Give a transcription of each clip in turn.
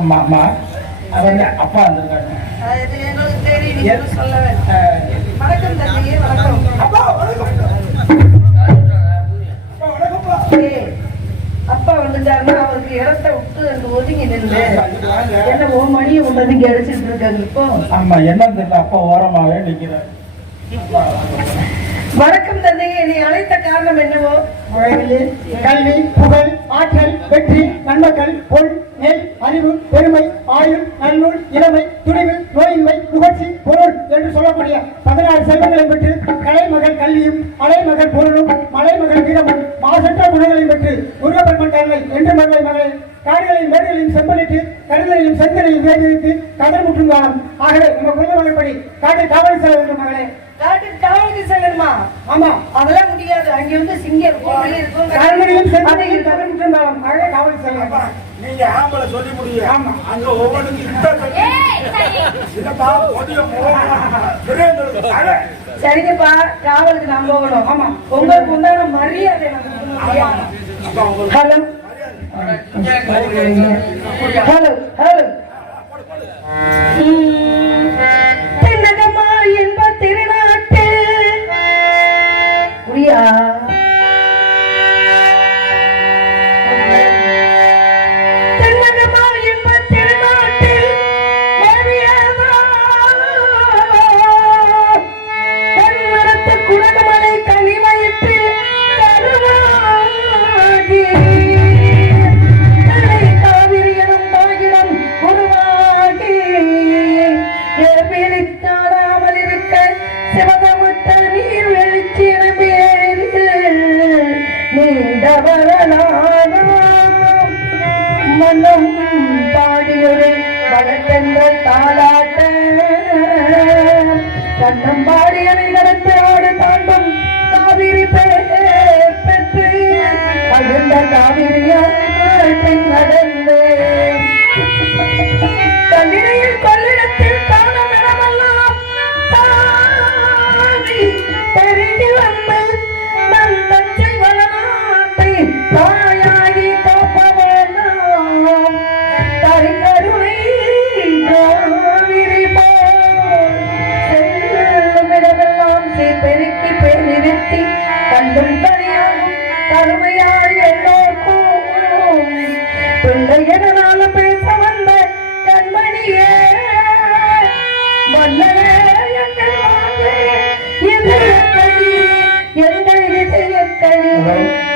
அம்மா அம்மா அவங்க அப்பா வந்திருக்காங்க. அப்பா வந்துட்டாருன்னா அவருக்கு இடத்த விட்டு அந்த ஒதுங்கி நின்று என்ன ஓ மணியை கொண்டு இங்க அடிச்சிட்டு இருக்காங்க. இப்போ ஆமா என்ன தெரியல அப்பா ஓரமாவே நிக்கிறார். வணக்கம் தந்தையே, என்னை அழைத்த காரணம் என்னவோ? கல்வி, புகழ், ஆற்றல், வெற்றி, நன்மக்கள், பொன், நெல், அறிவு, பெருமை, ஆயுள், நல்லூர், இளமை, துணிவு, நோயின்மை, புகழ்ச்சி, பொருள் என்று சொல்லக்கூடிய 16 செல்வங்களை பெற்று கலைமகள் கல்வியும் மலைமகள் பொருளும் மலைமகள் வீரமும் மாசற்ற குணங்களையும் பெற்று முருகப்பெருமன் கருணை என்று மகளை மகளை காடுகளையும் மேடுகளையும் செம்பலிட்டு கருதலையும் செந்தனையும் வேதித்து கடல் முற்றும் காலம். ஆகவே நம்ம குலமகள்படி காட்டில் காவல் செல்ல வேண்டும் மகளே. காட்டுக்கு காவலுக்கு செல்லணுமா? ஆமா, அதெல்லாம் முடியாது. அங்க வந்து சிங்கம் இருக்கும், கருதலையும் செந்தனையும் கடல் முற்றும் காலம். ஆகவே காவல் செல்லலாம். நீங்க ஆம்பளை சொல்லி முடியும். ஆமா, அங்க ஒவ்வொன்றுக்கும் சரிங்கப்பா, காவலுக்கு நான் போகணும். ஆமா, உங்களுக்கு உண்டான மரியாதை. ஹலோ ஹலோ ஹலோ தென்னகமா என்ப திருநாட்டு புரியா தென்னகமா என்ப திருநாட்டில் தென்மரத்து குடமலை கனி வயிற்றில் கருவாகி காவிரி எனும் பாகிடம் உருவாகி ஏற்பிலிக்காடாமல் இருக்க சிவகமுத்த நீர் வெளிச்சி நீண்ட வரலாறும் மனம் பாடியொரு வழக்கென்ற தாளாட்ட கண்ணம் பாடியவை கடத்து ஆடு தாண்டும் காவிரி பெயர் பெற்று அழுந்த காவிரியால் நடந்து கல்லிடையில் கொள்ளிடத்தில் காணும் இடமெல்லாம் தாவி பெருகி வந்து நம் தஞ்சை வளநாட்டை தாயாகி காப்ப வேண்டாம். தாய் கருணை காவிரி போல் செல்லும் இடமெல்லாம் பெருக்கி பெருத்தி கண்டும் கனியாகும் கருமையாய் எல்லோருக்கும் பிள்ளை எதனால பேச வந்த கண்மணியே மன்னரே எங்கள் வாழ்வே இதயக்கடி எங்கள் இதயக்கடி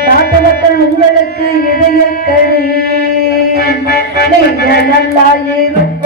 நாட்டு மக்கள் உங்களுக்கு இதயக்கடி நீங்கள் நல்லா இருக்கும்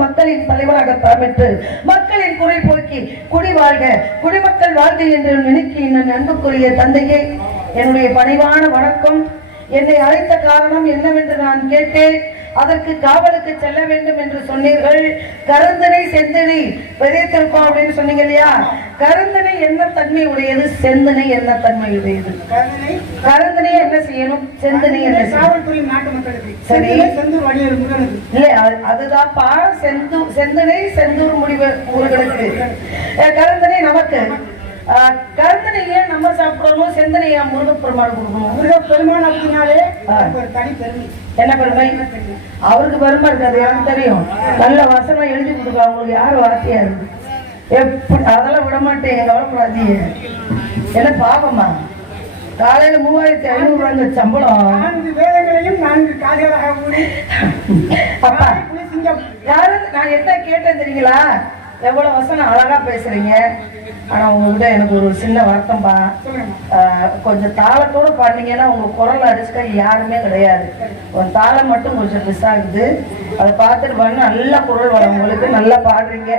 மக்களின் தலைவராக தாமிட்டு மக்களின் குறை போக்கி குடி வாழ்க குடிமக்கள் வாழ்க என்று நினைக்கி என் அன்புக்குரிய தந்தையே என்னுடைய பணிவான வணக்கம். என்னை அழைத்த காரணம் என்னவென்று நான் கேட்டேன். அதற்கு காவலுக்கு செல்ல வேண்டும் என்று சொன்னீர்கள். கருந்தனை செந்தனை விதைத்திருக்கோம் அப்படின்னு சொன்னீங்க இல்லையா? கருந்தனை என்ன தன்மை உடையது, செந்தனை என்ன தன்மை உடையது? கருந்தனை என்ன செய்யணும், செந்தனை என்ன செய்யணும்? சரி, இல்ல அதுதான்ப்பா. செந்தனை செந்தூர் முடிவு முருகனுக்கு, கருந்தனை நமக்கு. கருந்தனை ஏன் நம்ம சாப்பிடணும், செந்தனை ஏன் முருகப்பெருமான் கொடுக்கணும்? முருகப்பெருமான் அப்படின்னாலே தனி பெருமை. என்ன பெருமை? அவருக்கு பெருமை இருக்காது, எனக்கு தெரியும். நல்ல வசனம் எழுதி கொடுக்க அவங்களுக்கு யாரு வார்த்தையா இருக்கு. எப்படி அதெல்லாம் விட மாட்டேன், கவலைப்படாதீங்க. என்ன பாவமா காலையில 3500 சம்பளம். 4 வேதங்களையும் 4 காதுகளாக ஊடி அப்பா புலிசிங்கம். யாரு நான் என்ன கேட்டேன் தெரியுங்களா? எவ்வளவு வசனம் அழகா பேசுறீங்க. ஆனா உங்ககிட்ட எனக்கு ஒரு சின்ன வருத்தம்பா. கொஞ்சம் தாளத்தோட பாடுனீங்கன்னா உங்க குரல் அடிச்சுக்க யாருமே கிடையாது. ஒரு தாளம் மட்டும் கொஞ்சம் மிஸ் ஆகுது. அதை பார்த்துட்டு பாருங்க, நல்ல குரல் வரும் உங்களுக்கு, நல்லா பாடுறீங்க.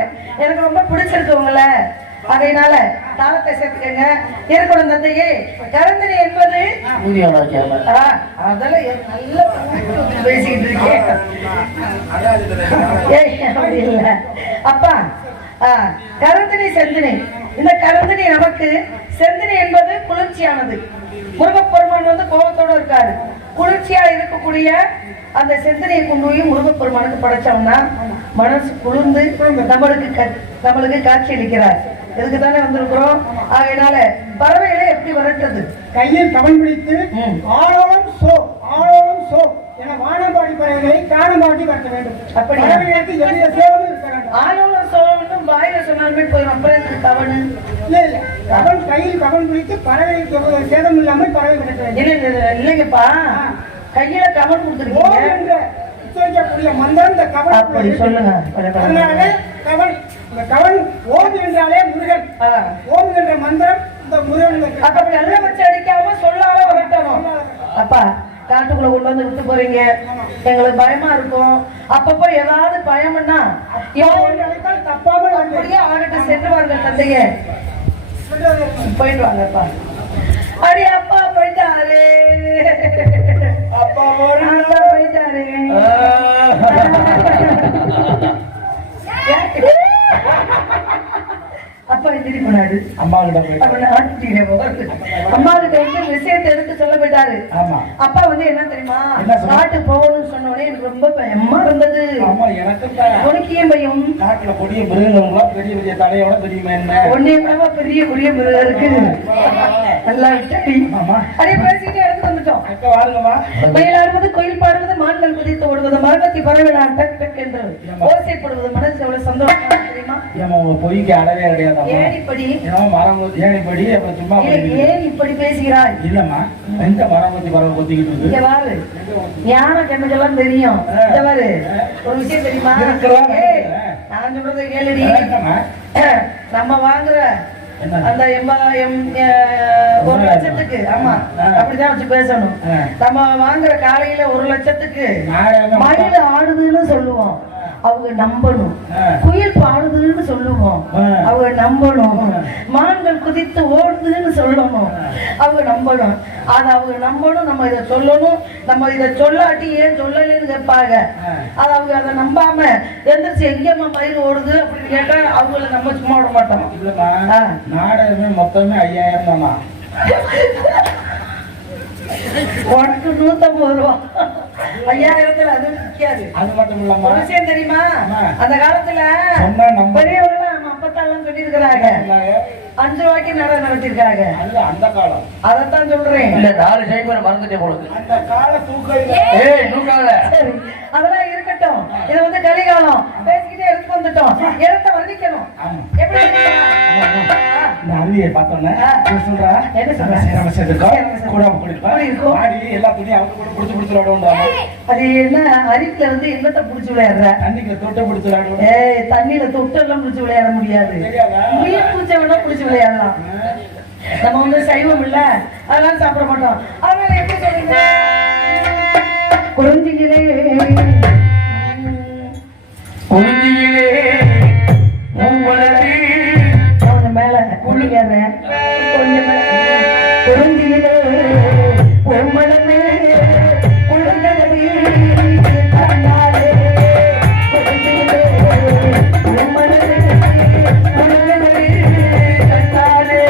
எனக்கு ரொம்ப பிடிச்சிருக்கு உங்களை. அதனால தாளத்தை சேர்த்துக்கங்க. இருக்கணும் தந்தையே. கரந்தனி என்பது அதெல்லாம் நல்ல பேசிக்கிட்டு இருக்கேன். அப்பா கரந்தனி செந்தினி. இந்த கரந்தனி நமக்கு செந்தினி என்பது குளிர்ச்சியானது. முருகப்பெருமான் வந்து கோபத்தோட இருக்காரு. குளிர்ச்சியா இருக்கக்கூடிய அந்த செந்தனையை கொண்டு போய் முருகப்பெருமானுக்கு படைச்சோம்னா மனசு குளிர்ந்து நம்மளுக்கு காட்சி அளிக்கிறார். இதுக்கு தானே வந்திருக்கிறோம். ஆகையினால பறவைகளை எப்படி வரட்டது? கையில் கவன் பிடித்து ஆழோളം சோ ஆழோളം சோ என வானம்பாடி பறவைகளை காணம்பாடி வரட்ட வேண்டும். அப்படி பறவைகளுக்கு எளிய சேவலும் இருக்க வேண்டும். ஆழோളം சோன்னு வாயில சொன்னாலுமே போயிடும். அப்புறம் எனக்கு கவனு இல்ல கவன் கையில் கவன் பிடித்து பறவைகளுக்கு சேதம் இல்லாமல் பறவை விடட்ட வேண்டும். இல்லைங்கப்பா, கையில கவன் கொடுத்துருக்கீங்க. உச்சரிக்கக்கூடிய மந்திரம் இந்த கவன். அப்படி சொல்லுங்க. அதனால கவன், இந்த கவன் ஓம் என்றாலே முருகன். ஓம் என்ற மந்திரம் இந்த முருகன். அப்ப கல்ல வச்சு அடிக்காம சொல்லால வரட்டணும். அப்பா காட்டுக்குள்ள கொண்டு வந்து விட்டு போறீங்க, எங்களுக்கு பயமா இருக்கும். அப்பப்போ ஏதாவது பயம்னா தப்பாமல் அப்படியே ஆகிட்டு சென்று வாங்க தந்தைய. போயிட்டு வாங்கப்பா. அடி அப்பா போயிட்டாரு, அப்பா போயிட்டாரு. அப்பா எதிரி போனாரு. அம்மா கிட்ட போய் அம்மா கிட்ட வந்து விஷயத்தை எடுத்து சொல்ல போயிட்டாரு. அப்பா வந்து என்ன தெரியுமா, காட்டு போகணும்னு சொன்னோடனே எனக்கு ரொம்ப பயமா இருந்தது. உனக்கு ஏன் பயம்? காட்டுல கொடிய மிருகங்களா பெரிய பெரிய தலையோட தெரியுமா என்ன? ஒன்னே கூட பெரிய பெரிய மிருகம் இருக்கு. நல்லா விட்டாடி. அதே பேசிக்கிட்டே எடுத்து வந்துட்டோம். வாருங்கம்மா. மயில் ஆடுவது, கோயில் பாடுவது, மான்கள் குதித்து ஓடுவது, மரகத்தி பறவைகள் டக் டக் என்று ஓசைப்படுவது மனசு எவ்வளவு சந்தோஷமா தெரியுமா? பொய்க்கு அடவே கிடையாது. ஏனிப்படி பேசுகிறாய்? இல்லம்மா, எந்த மரங்கொத்தி பறவை கொத்திக்கிட்டு இருக்கு? ஞான கண்ணுக்கெல்லாம் தெரியும். ஒரு விஷயம் தெரியுமா? நான் சொல்றதை கேளுடி. நம்ம வாங்குற அந்த 1 லட்சத்துக்கு, ஆமா அப்படிதான் வச்சு பேசணும். நம்ம வாங்குற காலையில 1 லட்சத்துக்கு மயில் ஆடுதுன்னு சொல்லுவோம், அவங்க நம்பணும். குயில் பாடுதுன்னு சொல்லுவோம், அவங்க நம்பணும். மான்கள் குதித்து ஓடுதுன்னு சொல்லணும், அவங்க நம்பணும். அதை அவங்க நம்பணும், நம்ம இதை சொல்லணும். நம்ம இதை சொல்லாட்டி ஏன் சொல்லலன்னு கேட்பாங்க. அது அவங்க அதை நம்பாம எந்திரிச்சு எங்கேம்மா மயில் ஓடுது அப்படின்னு கேட்டா அவங்கள நம்ம சும்மா விட மாட்டோம். நாடகமே மொத்தமே 5000 தானா? உனக்கு 150 ரூபா. 5000 அது நிக்காது. அது மட்டும் இல்லம்மா, விஷயம் தெரியுமா? அந்த காலத்துல பெரியவர்கள் நம்ம அப்பத்தாலாம் சொல்லி இருக்கிறாங்க, 5 ரூபாய்க்கு நடை நடத்திருக்காங்க. அந்த காலம், அதைத்தான் சொல்றேன். இல்ல 4 சைபர் மறந்துட்டே போடுது. அந்த கால தூக்கம். சரி, அதெல்லாம் இருக்கட்டும். இது வந்து கலிகாலம். பேசிக்கிட்டே எடுத்து வந்துட்டோம். இடத்த வர்ணிக்கணும். எப்படி அருவியை பார்த்தோன்னே சொல்றா, எல்லா துணியும் அவங்க கூட பிடிச்சு பிடிச்சு விளையாடுவோம். அது என்ன அருவில வந்து என்னத்தை பிடிச்சு விளையாடுற? தண்ணிக்கு தொட்டை பிடிச்சு விளையாடுவோம். தண்ணியில தொட்டு எல்லாம் பிடிச்சு விளையாட முடியாது. உயிர் பூச்சை வேணா பிடிச்சு விளையாடலாம். நம்ம வந்து சைவம் இல்ல, அதெல்லாம் சாப்பிட மாட்டோம். அதனால எப்படி சொல்றீங்க? குறிஞ்சிகளே குறிஞ்சிகளே கொஞ்சம் மேல குளிக்கிறேன், கொஞ்சம் மேல குறிஞ்சிகளே பொம்மலமே குழந்தை கண்ணாலே குறிஞ்சிகளே பொம்மலமே குழந்தை கண்ணாலே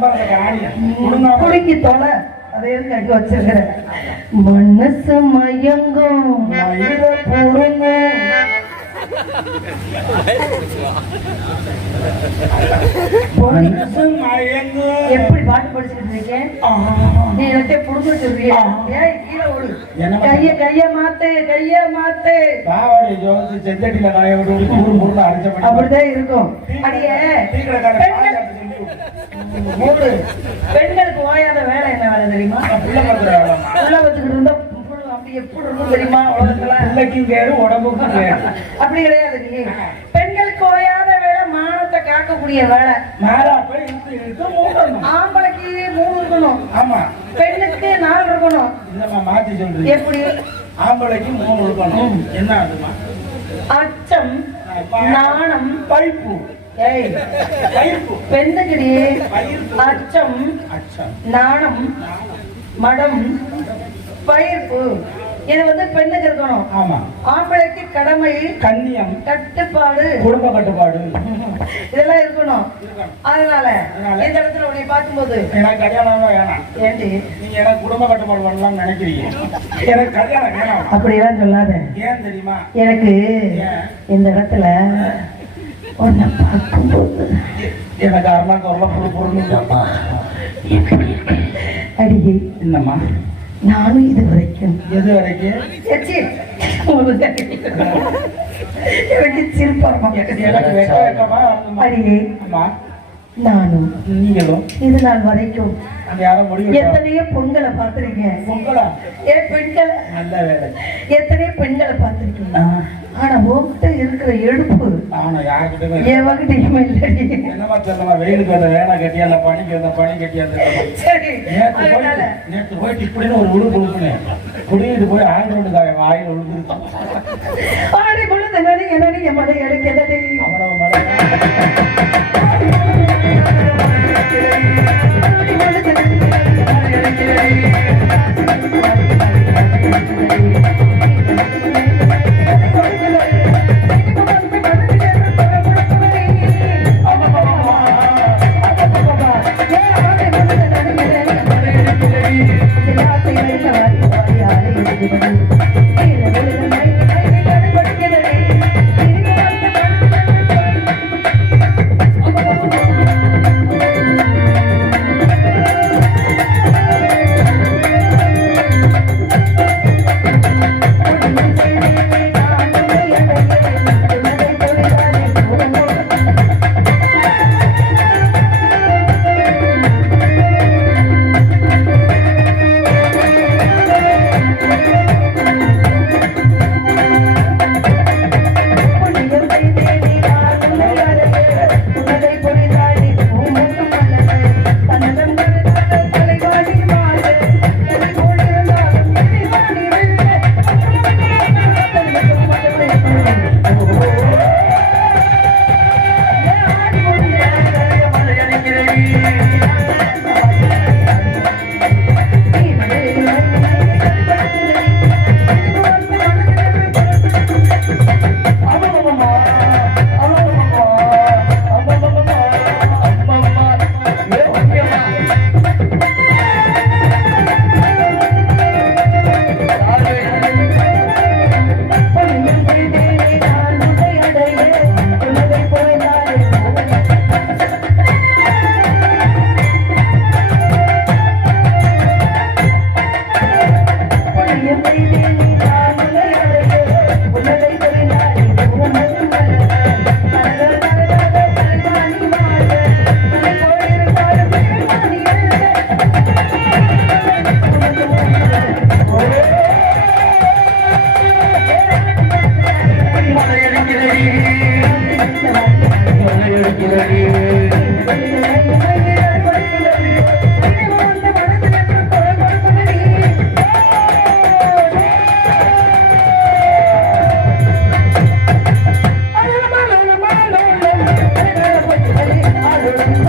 சம்பளத்துக்கு ஆணியா கொடுங்க குடிக்கி தொலை அதே கட்டி வச்சிருக்கிறேன் மனசு மயங்கும் மயிர போடுங்க மனசு மயங்கும் எப்படி பாட்டு படிச்சுட்டு இருக்கேன் நீ எனக்கு புடுங்க சொல்றியா ஏன் கீழே ஓடு கைய மாத்து பாவாடை ஜோதி செஞ்சட்டில காய விட்டு மூணு மூணு அரைச்ச அப்படிதான் இருக்கும் அடியே மூடு பெண்களுக்கு ஓயாத வேலை என்ன வேலை தெரியுமா உள்ள வச்சுக்கிட்டு இருந்தா அப்படி எப்படி இருக்கும் தெரியுமா உலகத்துல பிள்ளைக்கும் கேடு உடம்புக்கும் கேடு அப்படி கிடையாது நீ பெண்களுக்கு ஓயாத வேலை மானத்தை காக்கக்கூடிய வேலை மேலா போய் இழுத்து மூடணும் ஆம்பளைக்கு 3 இருக்கணும் ஆமா பெண்ணுக்கு 4 இருக்கணும் இல்லம்மா மாத்தி சொல்றீங்க எப்படி ஆம்பளைக்கு 3 இருக்கணும் என்ன ஆகுமா அச்சம் நாணம் பைப்பு ஏய் பைப்பு பெண்ணுக்கு அச்சம் அச்சம் நாணம் மடம் பயிர்ப்பு இது வந்து பெண்ணுக்கு இருக்கணும் ஆமா ஆம்பளைக்கு கடமை கண்ணியம் கட்டுப்பாடு குடும்ப கட்டுப்பாடு இதெல்லாம் இருக்கணும் அதனால இந்த இடத்துல உன்னை பார்க்கும்போது எனக்கு கல்யாணம் வேணாம் ஏண்டி நீங்க எனக்கு குடும்ப கட்டுப்பாடு பண்ணலாம்னு நினைக்கிறீங்க எனக்கு கல்யாணம் வேணாம் அப்படியெல்லாம் சொல்லாத ஏன் தெரியுமா எனக்கு இந்த இடத்துல உன்னை பார்க்கும்போது எனக்கு அருணாக்கு ஒரு பொருள் பொருள் அடியே என்னம்மா நானும் இது வரைக்கும் எது வரைக்கும் எனக்கு சிரிப்பாமா எனக்கு வெக்க வெக்கமா அடியே அம்மா நானும் நீங்களும் இது நாள் வரைக்கும் அங்க யாரும் முடிவு எத்தனையோ பெண்களை பார்த்திருக்கேன் பொங்கலா பெண்களை நல்ல வேலை எத்தனையோ பெண்களை பார்த்திருக்கேன் ஆனா உன்கிட்ட இருக்கிற எடுப்பு ஆனா யாருக்கிட்டமே என் வகிட்டையுமே இல்லடி என்னமா சொல்லமா வெயிலுக்கு வந்த வேணா கட்டியா இல்ல பனிக்கு வந்த பனி கட்டியா சரி நேற்று போயிட்டு இப்படின்னு ஒரு உழுப்பு உழுப்புனேன் குடியிட்டு போய் ஆயில் ஒன்று ஆயில் உழுப்பு ஆடி பொழுது நடி என்னடி என் மலை எடுக்கிறதடி அவ்வளவு மழை Thank you.